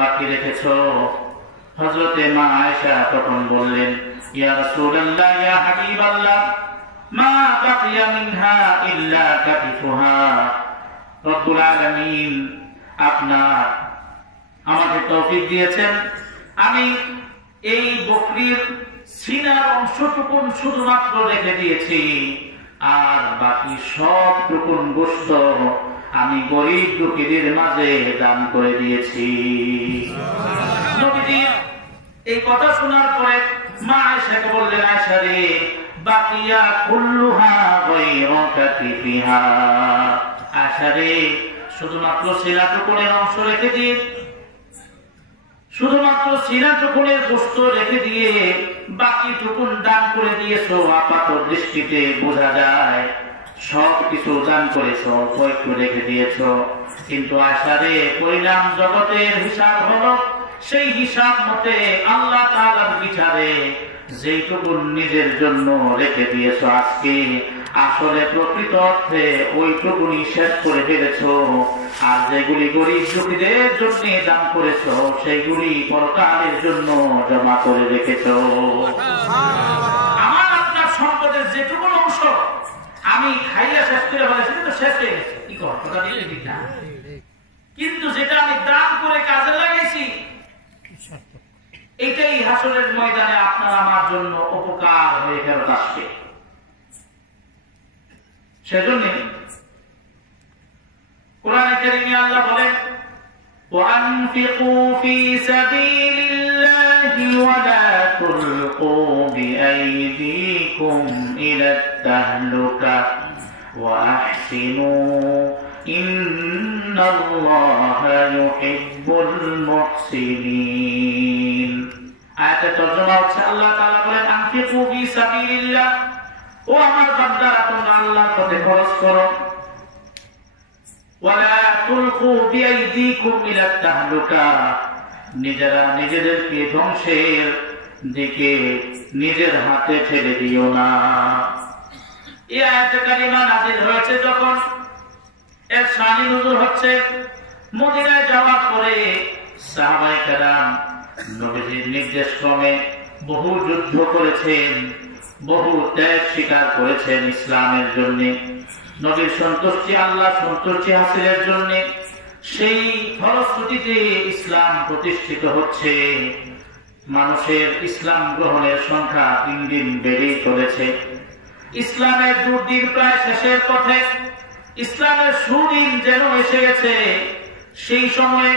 বাকি রেখেছো? হযরতে মা আয়েশা তখন বললেন, ইয়া রাসূলুল্লাহ, ইয়া হাবিবাল্লাহ, মা বাকিয়া মিনহা ইল্লা কাতিফুহা। রব্বুল আলামিন আপনার আমাকে তৌফিক দিয়েছেন, আমি এই বকরির সিনার অংশটুকু শুধুমাত্র রেখে দিয়েছি, আর বাকি সব টুকুন গোশত আমি গরিব দুঃখীদের মাঝে দান করে দিয়েছি। নবীজি এই কথা শোনার পরে মা আয়েশাকে বললেন, আয়েশা রে, বাকিয়া কুল্লুহা গায়রা কাতিফিহা। আয়েশা রে, শুধুমাত্র সিনাটুকুনের অংশ রেখে দিয়ে, শুধুমাত্র সিনাটুকুনের গোশত রেখে দিয়ে বাকি টুকুন দান করে দিয়েছো। আপাত দৃষ্টিতে বোঝা যায় সব কিছু দান করেছো, একটু রেখে দিয়েছো, কিন্তু আয়েশা রে, পরিণাম জগতের হিসাব হলো সেই হিসাব মতে আল্লাহ তাআলার বিচারে যেটুকু নিজের জন্য রেখে দিয়েছো আজকে, আসলে প্রকৃত অর্থে ওইটুকুনি শেষ করে ফেলেছো। আর যেগুলি গরিব দুঃখীদের জন্য দান করেছো সেইগুলি পরকালের জন্য জমা করে রেখেছো। আমার আপনার সম্পদের যেটুকু অংশ আমি খাইয়া শেষ করে ফেলেছি, তো শেষ হয়ে গেছে, কি কর কথা দিলে ঠিক না, কিন্তু যেটা আমি দান করে কাজে লাগাইছি এটাই হাসরের ময়দানে আপনার আমার জন্য উপকার হয়ে ফেরত আসবে। সেজন্য কোরআনে কারীমে আল্লাহ বলেন, ওয়ানফিকু ফি সাবিলিল্লাহি ওয়া লা তুলকু বিআইদিকুম ইলাত তাহলুকা ওয়া আহসিনু ইন্নাল্লাহা ইউহিব্বুল মুহসিনিন। আয়াতের তরজমা হচ্ছে, আল্লাহ তাআলা বলেন, আনফিকু ফি সাবিলিল্লাহ, ও আমার বান্দারা, তোমরা আল্লাহর পথে খরচ করো, ওয়া লা তুলকু বিআইদিকুম ইলাত তাহলুকা, নিজেরা নিজেদেরকে ধ্বংসের দিকে নিজের হাতে ঠেলে দিও না। এই আয়াতে কারিমা নাযিল হয়েছে যখন এর শানি নুজুল হচ্ছে মদিনায় যাওয়ার পরে সাহাবায়ে কেরাম নবীজির নির্দেশ ক্রমে বহু যুদ্ধ করেছেন, বহু ত্যাগ স্বীকার করেছেন ইসলামের জন্য, নবীর সন্তুষ্টি, আল্লাহ সন্তুষ্টি হাসিলের জন্য। সেই ফলশ্রুতিতে ইসলাম প্রতিষ্ঠিত হচ্ছে, মানুষের ইসলাম গ্রহণের সংখ্যা দিন দিন বেড়েই চলেছে। ইসলামের দুর্দিন প্রায় শেষের পথে, ইসলামের সুদিন যেন এসে গেছে। সেই সময়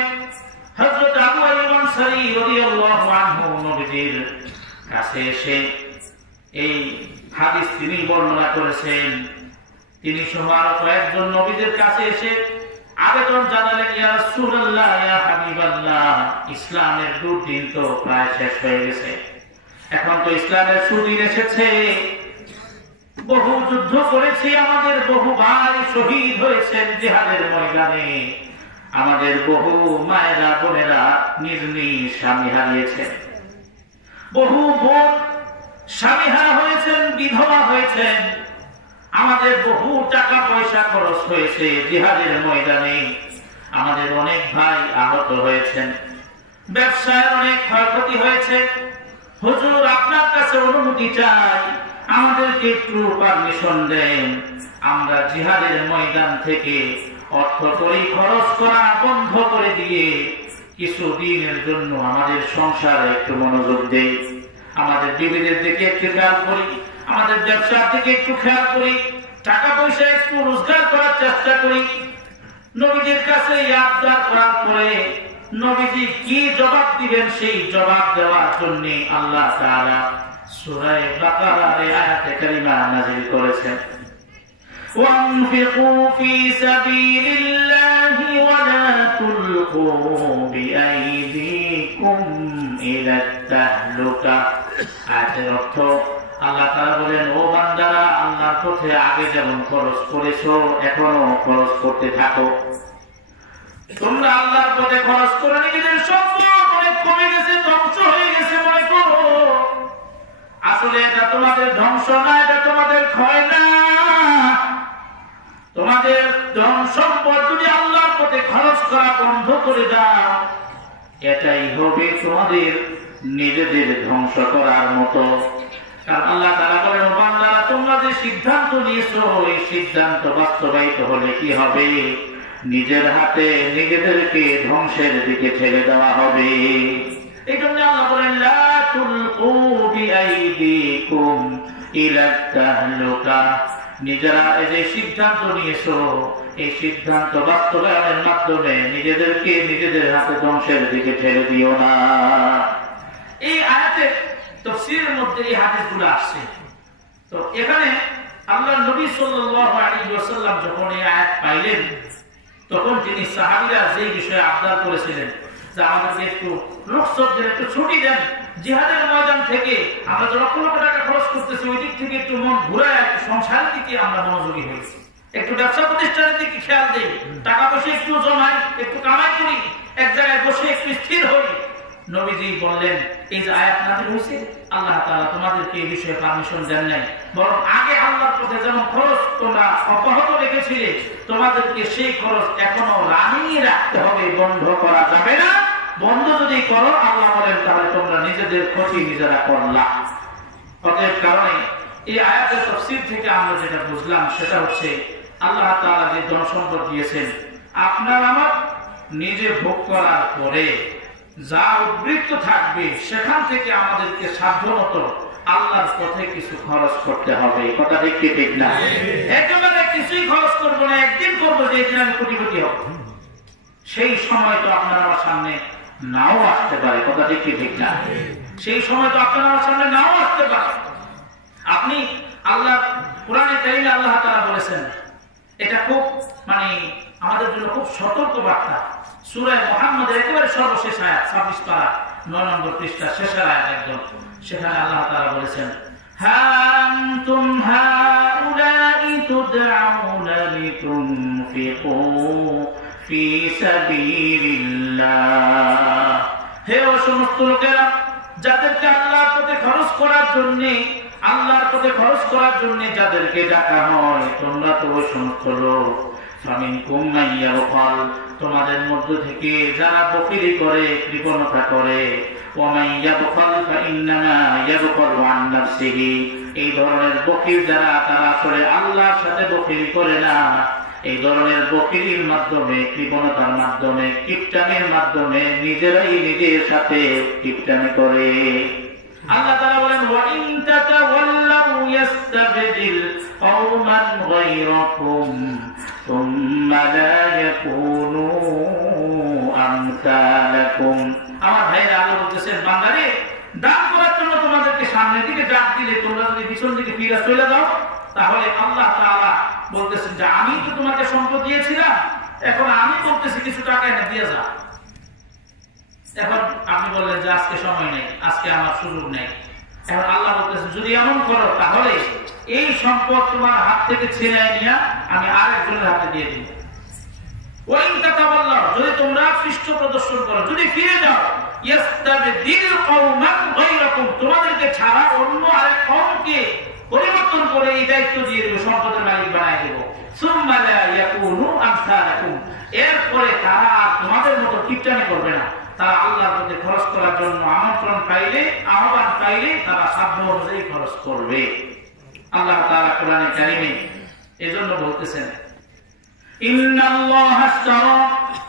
হযরত আবু আইয়ুব আনসারী রাদিয়াল্লাহু আনহু নবীজির কাছে এসে এই হাদিস তিনি বর্ণনা করেছেন। তিনি সহ আরো কয়েকজন নবীদের কাছে এসে আবেদন জানালেন, ইয়া রাসূলুল্লাহ, ইয়া হাবিবাল্লাহ, ইসলামের দুর্দিন তো প্রায় শেষ হয়ে গেছে, এখন তো ইসলামের সুদিন এসেছে, বহু যুদ্ধ করেছি, আমাদের বহু ভাই শহীদ হয়েছেন জিহাদের ময়দানে, আমাদের বহু মায়েরা বোনেরা নির্নিশ স্বামী হারিয়েছেন, বহু বোন স্বামীহারা হয়েছেন, বিধবা হয়েছেন, আমাদের বহু টাকা পয়সা খরচ হয়েছে জিহাদের ময়দানে, আমাদের অনেক ভাই আহত হয়েছেন, ব্যবসায় অনেক ক্ষয়ক্ষতি হয়েছে। হুজুর, আপনার কাছে অনুমতি চাই, আমাদেরকে একটু পারমিশন দেন, আমরা জিহাদের ময়দান থেকে অর্থ করি খরচ করা বন্ধ করে দিয়ে কিছু দিনের জন্য আমাদের সংসারে একটু মনোযোগ দেই, আমাদের বিবিদের দিকে একটু খেয়াল করি, আমাদের ব্যবসার দিকে একটু খেয়াল করি, টাকা পয়সা একটু রোজগার করার চেষ্টা করি। নবীজির কাছে আবদার করার পরে নবীজি কি জবাব দিবেন সেই জবাব দেওয়ার জন্য আল্লাহ তাআলা সূরা বাকারার আয়াতে কারিমা নাযিল করেছেন, ওয়ানফিকু ফি সাবিলিল্লাহি ওয়া লা তুলকু বিআইদিকুম ইলাত তাহলুকা। আয়াতের অর্থ, আল্লাহ তাআলা বলেন, ও বান্দারা, আল্লাহর পথে আগে যেমন খরচ করেছো এখনো খরচ করতে থাকো। তোমরা আল্লাহর পথে খরচ করে নিজেদের সম্পদ অনেক কমে গেছে, ধ্বংস হয়ে গেছে মনে করো, আসলে এটা তোমাদের ধ্বংস না, এটা তোমাদের ক্ষয় না। তোমাদের ধন সম্পদ যদি আল্লাহর পথে খরচ করা বন্ধ করে দাও, এটাই হবে তোমাদের নিজেদের ধ্বংস করার মতো। কারণ আল্লাহ তাআলা বলেন, বান্দারা তোমরা যে সিদ্ধান্ত নিয়েছো এই সিদ্ধান্ত বাস্তবায়িত হলে কি হবে? নিজের হাতে নিজেদেরকে ধ্বংসের দিকে ঠেলে দেওয়া হবে। এই জন্য আল্লাহ বলেন, লা তুলকু বিআইদিকুম ইলা তাহলুকা। নিজেরা এই যে সিদ্ধান্ত নিয়েছো এই সিদ্ধান্ত বাস্তবায়নের মাধ্যমে নিজেদেরকে নিজেদের হাতে ধ্বংসের দিকে ঠেলে দিও না। এই আয়াতের তাফসীরের মধ্যে এই হাদিসগুলো আসছে। তো এখানে আল্লাহর নবী সাল্লাল্লাহু আলাইহি ওয়াসাল্লাম যখন এই আয়াত পাইলেন তখন তিনি সাহাবীরা যে বিষয়ে আবদার করেছিলেন যে আমাদেরকে একটু রুখসত দেন, একটু ছুটি দেন, জিহাদের ময়দান থেকে আমরা যে লক্ষ লক্ষ টাকা খরচ করতেছি ওই দিক থেকে একটু মন ঘুরায় একটু সংসারের দিকে আমরা মনোযোগী হয়েছি, একটু ব্যবসা প্রতিষ্ঠানের দিকে খেয়াল দেই, টাকা পয়সা একটু জমাই, একটু কামাই করি, এক জায়গায় বসে একটু স্থির হই। নবীজি বললেন, এই যে আয়াত নাযিল হয়েছে আল্লাহ তাআলা তোমাদেরকে এই বিষয়ে পারমিশন দেন নাই, বরং আগে আল্লাহর পথে যেমন খরচ তোমরা অব্যাহত রেখেছিলে তোমাদেরকে সেই খরচ এখনো রানিং রাখতে হবে, বন্ধ করা যাবে না। বন্ধ যদি করো আল্লাহ বলেন তাহলে তোমরা নিজেদের ক্ষতি নিজেরা করলা। অতএব কারণে এই আয়াতের তাফসীর থেকে আমরা যেটা বুঝলাম সেটা হচ্ছে আল্লাহ তাআলা যে ধন সম্পদ দিয়েছেন আপনার আমার নিজে ভোগ করার পরে যা উদ্বৃত্ত থাকবে সেখান থেকে আমাদেরকে সাধ্যমতো আল্লাহর পথে কিছু খরচ করতে হবে। কথা ঠিক কি ঠিক না? একেবারে কিছুই খরচ করবো না, একদিন করবো যে দিন আমি কোটিপতি হব, সেই সময় তো আপনার আমার সামনে নাও আসতে পারে। কথা ঠিক কি ঠিক না? সেই সময় তো আপনার আমার সামনে নাও আসতে পারে। আপনি আল্লাহ কোরআনে কারিমে আল্লাহ তাআলা বলেছেন, এটা খুব আমাদের জন্য খুব সতর্ক বার্তা। সূরা মুহাম্মদের একেবারে সর্বশেষ আয়াত 26 পারা 9 নম্বর পৃষ্ঠা শেষের আয়াত একদম, সেখানে আল্লাহ তাআলা বলেছেন, হান্তুম হাউলাই তুদআউনা লিতুনফিকু ফি সাবিলিল্লাহ। হে ও সমস্ত লোকেরা যাদেরকে আল্লাহর পথে খরচ করার জন্য যাদেরকে ডাকা হয়, তোমরা তো ওই সমস্ত লোক, তোমাদের মধ্য থেকে যারা বখিলি করে, কৃপণতা করে, এই ধরনের বখিল যারা তারা আসলে আল্লাহর সাথে বখিলি করে না, এই ধরনের বখিলির মাধ্যমে, কৃপণতার মাধ্যমে, কিপটামির মাধ্যমে নিজেরাই নিজের সাথে কিপটামি করে। আল্লাহ তাআলা বলেন, ওয়া ইন তাতাওয়াল্লাউ ইস্তাবদিল কওমান গায়রাকুম সুম্মা লা ইয়াকুনু আমসালাকুম। আমার ভাইরা আল্লাহ বলতেছেন, বান্দারে দান করার জন্য তোমাদেরকে সামনের দিকে ডাক দিলে তোমরা যদি পিছন দিকে ফিরে চলে যাও, তাহলে আল্লাহ তাআলা বলতেছেন যে আমি তো তোমাকে সম্পদ দিয়েছিলাম, এখন আমি বলতেছি কিছু টাকা এনে দিয়ে যাও। এখন আপনি বললেন যে আজকে সময় নেই, আজকে আমার সুযোগ নেই। এখন আল্লাহ বলতেছেন যদি এমন করো তাহলে এই সম্পদ তোমার হাত থেকে ছিনিয়ে নিয়ে আমি আরেকজনের হাতে দিয়ে দিব। ওয়াইন তাতাওয়াল্লাউ, যদি তোমরা পৃষ্ঠ প্রদর্শন করো, যদি ফিরে যাও, ইস্তাবদিল কওমান গায়রাকুম, তোমাদেরকে ছাড়া অন্য আরেক কওমকে পরিবর্তন করে এই দায়িত্ব দিয়ে দেব, সম্পদের মালিক বানায় দেব। সুম্মা লা ইয়াকুনু আমসালাকুম, এরপরে তারা আর তোমাদের মতো কিপটামি করবে না। তারা আল্লাহর পথে খরচ করার জন্য আমন্ত্রণ পাইলে, আহ্বান পাইলে তারা সাধ্য অনুযায়ী খরচ করবে। আল্লাহ তাআলা কোরআনে কারিমে এজন্য বলতেছেন, ইন্নাল্লাহা আশতারা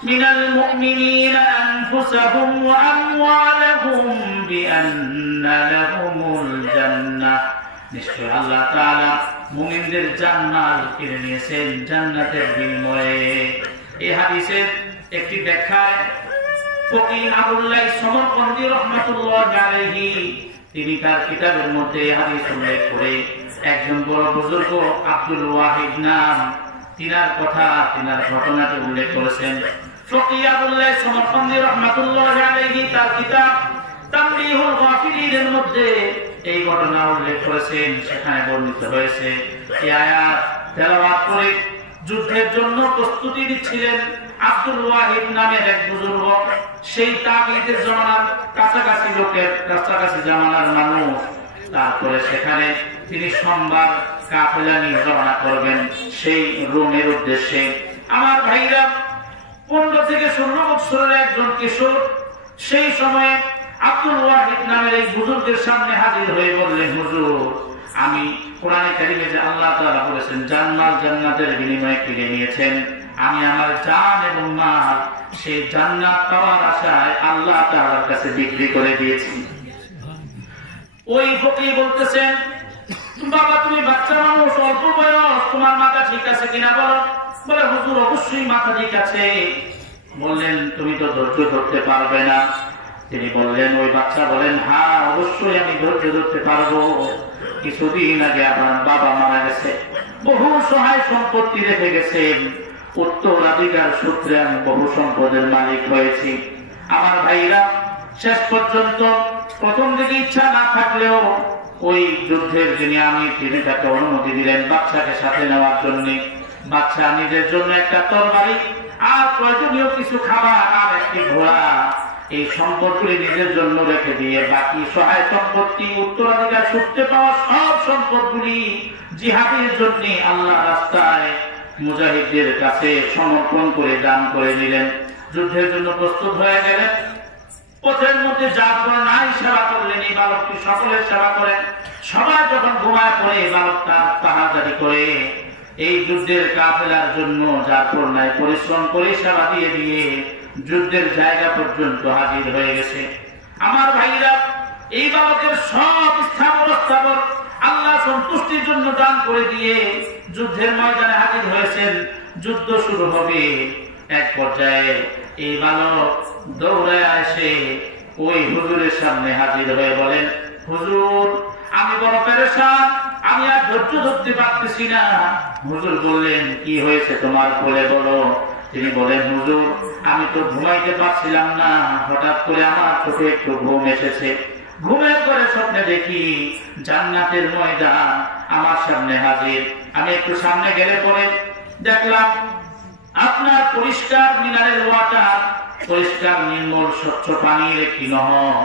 মিনাল মুমিনিনা আনফুসাহুম ওয়া আমওয়ালাহুম বিআন্না লাহুমুল জান্নাহ। নিশ্চয় আল্লাহ তাআলা মুমিনদের জান্নাত কিনে নিয়েছেন জান্নাতের বিনিময়ে। এই হাদিসের একটি ব্যাখ্যায় ফকিহ আবুল্লাহ সমরকন্দি রাহমাতুল্লাহ আলাইহি তিনি তার কিতাবের মধ্যে হাদিস উল্লেখ করে একজন বড় বুজুর্গ আব্দুল ওয়াহিদ নাম, তিনার ঘটনাটি উল্লেখ করেছেন। ফকিহ আবুল্লাহ সমরকন্দি রাহমাতুল্লাহ আলাইহি তার কিতাব তামরিহুল গাফিলিনের মধ্যে এই ঘটনা উল্লেখ করেছেন। সেখানে বর্ণিত হয়েছে এই আয়াত তেলাওয়াত করে যুদ্ধের জন্য প্রস্তুতি নিচ্ছিলেন আব্দুল ওয়াহিদ নামের এক বুজুর্গ। সেই তাবিঈদের জামানার কাছাকাছি লোকের, কাছাকাছি জামানার মানুষ। তারপরে সেখানে তিনি সোমবার কাফেলা নিয়ে রওনা করবেন সেই রোমের উদ্দেশ্যে। আমার ভাইরা 15 থেকে 16 বছরের একজন কিশোর সেই সময়ে আব্দুল ওয়াহিদ নামের এই বুজুর্গের সামনে হাজির হয়ে বললেন, হুজুর, আমি কোরআনে কারিমে যে আল্লাহ তাআলা বলেছেন জান্নাত জান্নাতের বিনিময়ে কিনে নিয়েছেন, আমি আমার জান এবং মাল সেই জান্নাত পাওয়ার আশায় আল্লাহ তাআলার কাছে বিক্রি করে দিয়েছি। ওই ফকির বলতেছেন, বাবা তুমি বাচ্চা মানুষ, অল্প বয়স, তোমার মাথা ঠিক আছে কিনা বলো। বলে, হুজুর অবশ্যই মাথা ঠিক আছে। বললেন, তুমি তো ধৈর্য ধরতে পারবে না। তিনি বললেন, ওই বাচ্চা বলেন, হ্যাঁ অবশ্যই আমি ধৈর্য ধরতে পারবো। কিছুদিন আগে আমার বাবা মারা গেছে, বহু সহায় সম্পত্তি রেখে গেছেন, উত্তরাধিকার সূত্রে আমি বহু সম্পদের মালিক হয়েছি। আমার ভাইরা শেষ পর্যন্ত প্রথম দিকে ইচ্ছা না থাকলেও ওই যুদ্ধের যিনি আমি তিনি তাকে অনুমতি দিলেন বাচ্চাকে সাথে নেওয়ার জন্য। বাচ্চা নিজের জন্য একটা তরবারি আর প্রয়োজনীয় কিছু খাবার আর একটি ঘোড়া, এই সম্পদগুলি নিজের জন্য রেখে দিয়ে বাকি সহায় সম্পত্তি, উত্তরাধিকার সূত্রে পাওয়া সব সম্পদগুলি জিহাদের জন্য আল্লাহ রাস্তায় মুজাহিদদের কাছে সমর্পণ করে দান করে নিলেন। যুদ্ধের জন্য প্রস্তুত হয়ে গেলেন। পথের মধ্যে যার পর নাই সেবা করলেন, এই বালকটি সকলের সেবা করেন। সবাই যখন ঘুমায় পড়ে বালক তার পাহাড়দারি করে এই যুদ্ধের কাফেলার জন্য যার পর নাই পরিশ্রম করে সেবা দিয়ে দিয়ে যুদ্ধের জায়গা পর্যন্ত হাজির হয়ে গেছে। আমার ভাইরা, এই বালকের সব স্থাবর স্থাবর আল্লাহ সন্তুষ্টির জন্য দান করে দিয়ে যুদ্ধের ময়দানে হাজির হয়েছেন। যুদ্ধ শুরু হবে। এক পর্যায়ে এই বালক দৌড়ে এসে ওই হুজুরের সামনে হাজির হয়ে বলেন, হুজুর আমি বড় পেরেশান, আমি আর ধৈর্য ধরতে পারতেছি না। হুজুর বললেন, কি হয়েছে তোমার, বলে বলো। তিনি বলেন, হুজুর আমি তো ঘুমাইতে পারছিলাম না, হঠাৎ করে আমার চোখে একটু ঘুম এসেছে। ঘুমের পরে স্বপ্নে দেখি জান্নাতের ময়দান আমার সামনে হাজির। আমি একটু সামনে গেলে পরে দেখলাম আপনার পরিষ্কার মিনারেল ওয়াটার, পরিষ্কার নির্মল স্বচ্ছ পানির একটি নহর,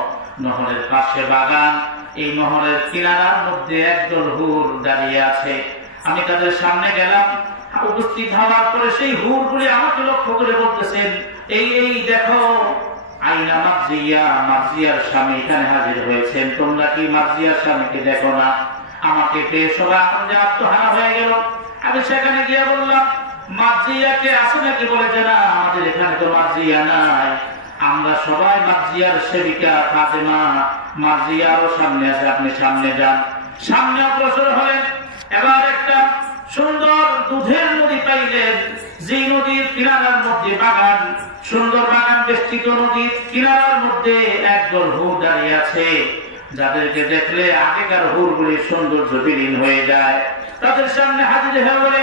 নহরের পাশে বাগান, এই নহরের কিনারার মধ্যে একদল হুর দাঁড়িয়ে আছে। আমি তাদের সামনে গেলাম। উপস্থিত হওয়ার পরে সেই হুরগুলি আমাকে লক্ষ্য করে বলতেছেন, এই এই দেখো আইনা মার্জিয়া, মার্জিয়ার স্বামী এখানে হাজির হয়েছেন, তোমরা কি মার্জিয়ার স্বামীকে দেখো না? আমাকে পেয়ে সবাই আত্মহারা হয়ে গেল। আমি সেখানে গিয়ে বললাম, মার্জিয়াকে আছে নাকি? বলে যে না, আমাদের এখানে তো মার্জিয়া নাই, আমরা সবাই মার্জিয়ার সেবিকা ফাতেমা, মার্জিয়ারও সামনে আছে, আপনি সামনে যান। সামনে অগ্রসর হলেন। এবার একটা সুন্দর দুধের নদী পাইলেন, যে নদীর কিনারার মধ্যে বাগান, সুন্দর বাগান বেষ্টিত নদীর কিনারার মধ্যে একদল হুর দাঁড়িয়ে আছে, যাদেরকে দেখলে আগেকার হুরগুলির সৌন্দর্য বিলীন হয়ে যায়। তাদের সামনে হাজির হয়ে বলে,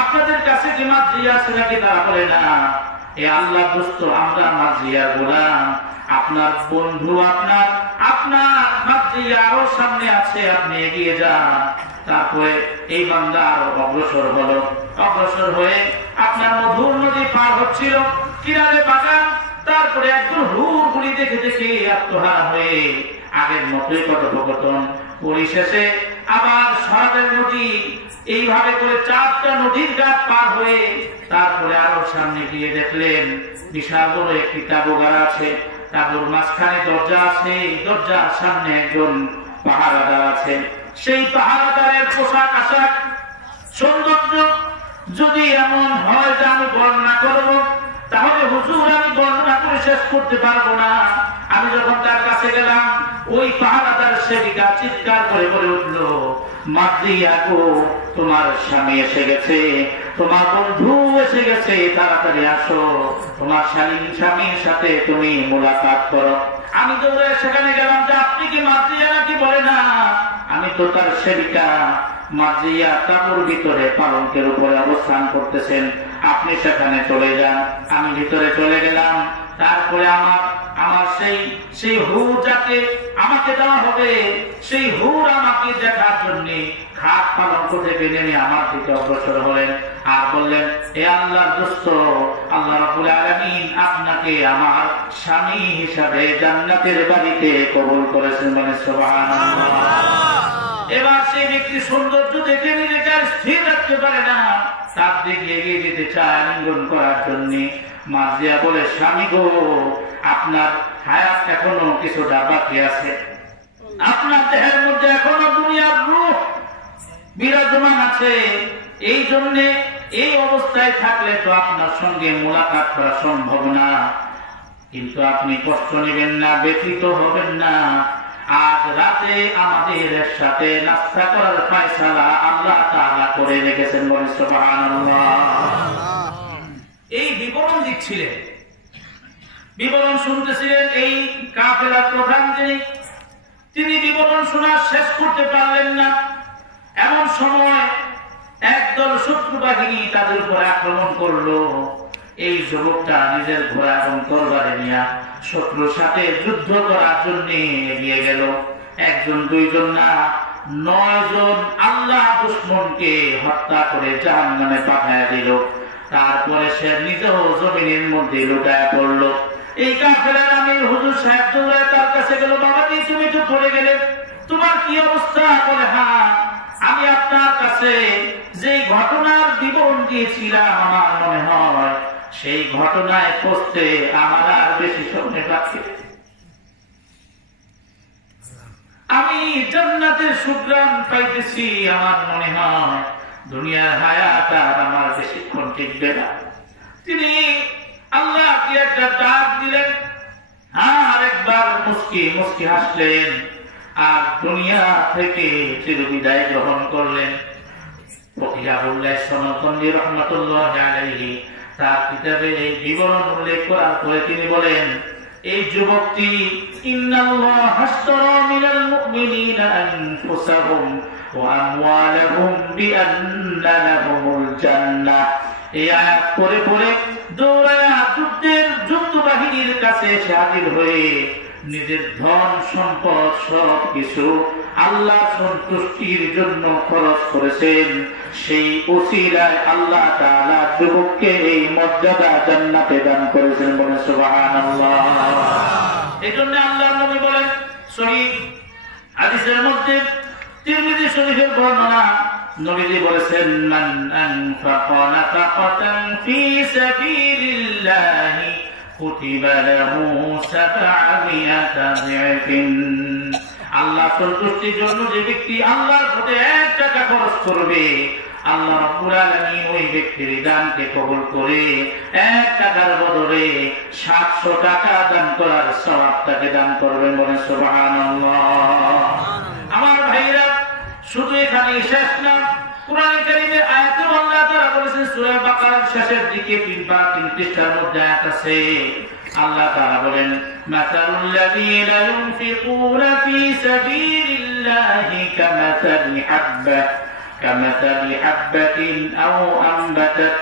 আপনাদের কাছে কি মার্জিয়া আছে নাকি? তারা বলে না, এ আল্লাহ দোস্ত, আমরা মার্জিয়ার গোলাম, আপনার বন্ধু, আপনার মার্জিয়া আরো সামনে আছে, আপনি এগিয়ে যান। তারপরে এই বান্দা আরো অগ্রসর হলো। অগ্রসর হয়ে আপনার মধুর নদী পার হচ্ছিল, কিনারে বাগান। তারপরে একদম হুর গুলি দেখে দেখে আত্মহারা হয়ে আগের মতোই কথোপকথন। পরিশেষে আবার সরাতের নদী, এইভাবে করে 4টা নদীর ঘাট পার হয়ে তারপরে আরো সামনে গিয়ে দেখলেন বিশাল বড় একটি তাঁবুঘর আছে। তাঁবুর মাঝখানে দরজা আছে, দরজার সামনে একজন পাহারাদার আছে। সেই পাহারাদারের পোশাক আশাক সৌন্দর্য যদি এমন হয় যে আমি বর্ণনা করব, তাহলে হুজুর আমি বর্ণনা করে শেষ করতে পারবো না। আমি যখন তার কাছে গেলাম, ওই পাহারাদার সেবিকা চিৎকার করে বলে উঠল, মার্জিয়া গো, তোমার স্বামী এসে গেছে, তোমার বন্ধু এসে গেছে, তাড়াতাড়ি আসো, তোমার স্বামীর সাথে তুমি মোলাকাত করো। আমি দৌড়ে সেখানে গেলাম যে আপনি কি মার্জিয়া নাকি? বলে না, আমি তো তার সেবিকা। মার্জিয়া তাঁবুর ভিতরে পালঙ্কের উপরে অবস্থান করতেছেন, আপনি সেখানে চলে যান। আমি ভিতরে চলে গেলাম। তারপরে আমার সেই হুর যাকে আমাকে দেওয়া হবে, সেই হুর আমাকে দেখার জন্য খাট পালঙ্ক থেকে নেমে আমার দিকে অগ্রসর হলেন আর বললেন, এ আল্লাহর দোস্ত, আল্লাহ রাব্বুল আলামিন আপনাকে আমার স্বামী হিসাবে জান্নাতের বাড়িতে কবুল করেছেন। মানে সুবহানাল্লাহ। এবার সেই ব্যক্তি সৌন্দর্য দেখে নিজেকে স্থির রাখতে পারে না, তার দিকে এগিয়ে যেতে চায় আলিঙ্গন করার জন্য। মার্জিয়া বলে, স্বামী গো, আপনার হায়াত এখনো কিছুটা বাকি আছে, আপনার দেহের মধ্যে এখনো দুনিয়ার রূহ বিরাজমান আছে। এই জন্য এই অবস্থায় থাকলে তো আপনার সঙ্গে মোলাকাত করা সম্ভব না। কিন্তু আপনি কষ্ট নেবেন না, ব্যথিত হবেন না। আজ রাতে আমাদের সাথে নাস্তা করার ফয়সালা আল্লাহ তাআলা করে রেখেছেন, বলেন সুবহানাল্লাহ। এই বিবরণ দিচ্ছিলেন, বিবরণ শুনতেছিলেন এই কাফেলার প্রধান তিনি বিবরণ শোনা শেষ করতে পারলেন না। এমন সময় একদল শত্রু বাহিনী তাদের উপর আক্রমণ করলো। এই যুবকটা নিজের ঘোড়া এবং তরবারি নিয়ে শত্রুর সাথে যুদ্ধ করার জন্য এগিয়ে গেল। একজন দুইজন না, 9 জন আল্লাহ দুশমনকে হত্যা করে জাহান্নামে পাঠাইয়া দিল। তারপরে সে নিজেও জমিনের মধ্যে লুটায় পড়লো। এই কাফেলার আমির হুজুর সাহেব দৌড়ায় তার কাছে গেল, বাবাজি তুমি তো পড়ে গেলে, তোমার কি অবস্থা? বলে, হ্যাঁ, আমি আপনার কাছে যে ঘটনার বিবরণ দিয়েছিলাম, আমার মনে হয় সেই ঘটনায় পৌঁছতে আমার আর বেশি সময় বাকি। আমি জান্নাতের সুগ্রাণ পাইতেছি, আমার মনে হয় দুনিয়ার হায়াত আর আমার বেশিক্ষণ টিকবে না। তিনি আল্লাহ কি একটা ডাক দিলেন, আরেকবার মুস্কি মুস্কি হাসলেন আর দুনিয়া থেকে চিরবিদায় গ্রহণ করলেন। ফকিহাবুল্লাহ সনকন্দি রহমাতুল্লাহ আলাইহি তার কিতাবে এই বিবরণ উল্লেখ করার পরে তিনি বলেন, এই যুবকটি ইন্নাল্লাহা হাশতারা মিনাল মুমিনিনা আনফুসাহুম ওয়া আমওয়ালাহুম বিআন্না লাহুমুল জান্নাহ। এই আয়াত পড়ে পড়ে দৌড়ায়া যুদ্ধ বাহিনীর কাছে এসে হাজির হয়ে নিজের ধন সম্পদ সবকিছু আল্লাহ সন্তুষ্টির জন্য খরচ করেছেন। সেই উসিলায় আল্লাহ তাআলা যুবককে এই মর্যাদা জান্নাতে দান করেছেন, বলেন সুবহানাল্লাহ। এই জন্য আল্লাহ নবী বলেন সহিহ হাদিসের মধ্যে, তিরমিজি শরীফের বর্ণনা, নবীজি বলেছেন, মান আনফাকা নাফাকাতান ফি সাবিলিল্লাহি কুতিবা লাহু 700 যিফিন। আল্লাহ সন্তুষ্টির জন্য যে ব্যক্তি আল্লাহর পথে 1 টাকা খরচ করবে, আল্লাহ রাব্বুল আলামিন ওই ব্যক্তির দানকে কবুল করে 1 টাকার বদলে 700 টাকা দান করার সওয়াব তাকে দান করবেন, বলেন সুবহানাল্লাহ। আমার ভাইরা, শুধু এখানে শেষ না, কুরআনে কারীমের আয়াতে আল্লাহ তাআলা বলেছেন, সূরা বাকারার শেষের দিকে 3 পৃষ্ঠার মধ্যে আয়াত আছে। আল্লাহ তাআলা বলেন, মাসালুল লাযীনা ইউনফিকুনা ফী সাবিলিল্লাহি কামাসালি হাব্বাতিন আও আনবাতাত